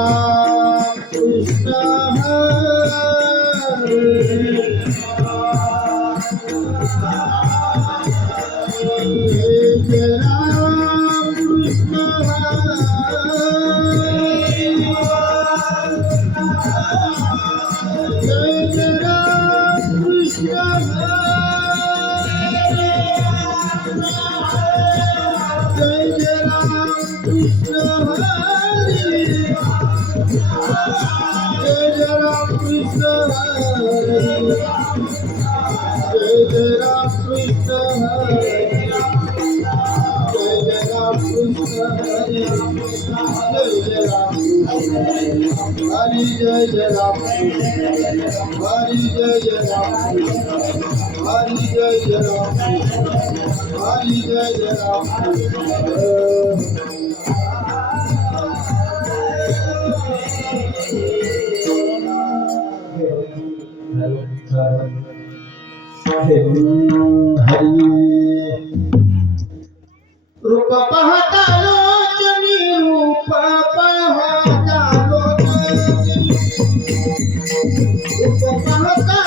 Oh Hari Jai Jai Ram, Hari Jai Jai Ram, Hari Jai Jai Ram, Hari Jai Jai Ram. Rupa pahata lo chani, rupa pahata lo chani, rupa pahata.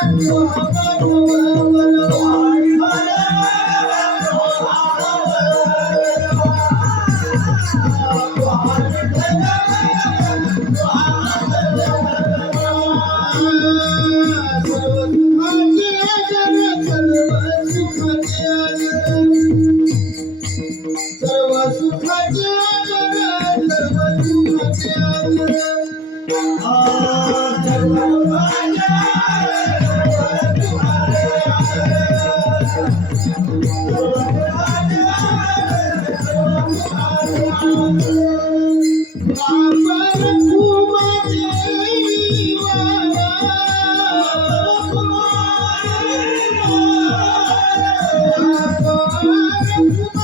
我我怕我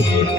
Oh,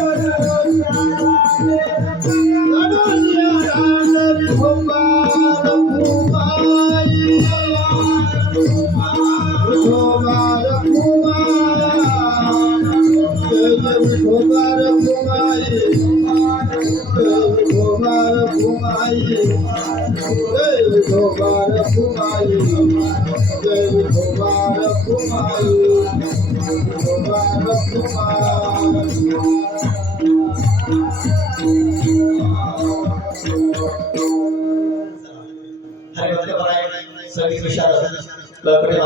ঘুমার ঘুমাই ঘুমার ঘুমাই ঘুমার ঘুমাই ঘুমার ঘুমাই ঘুমার घुमाई सभी विशाल लकड़ी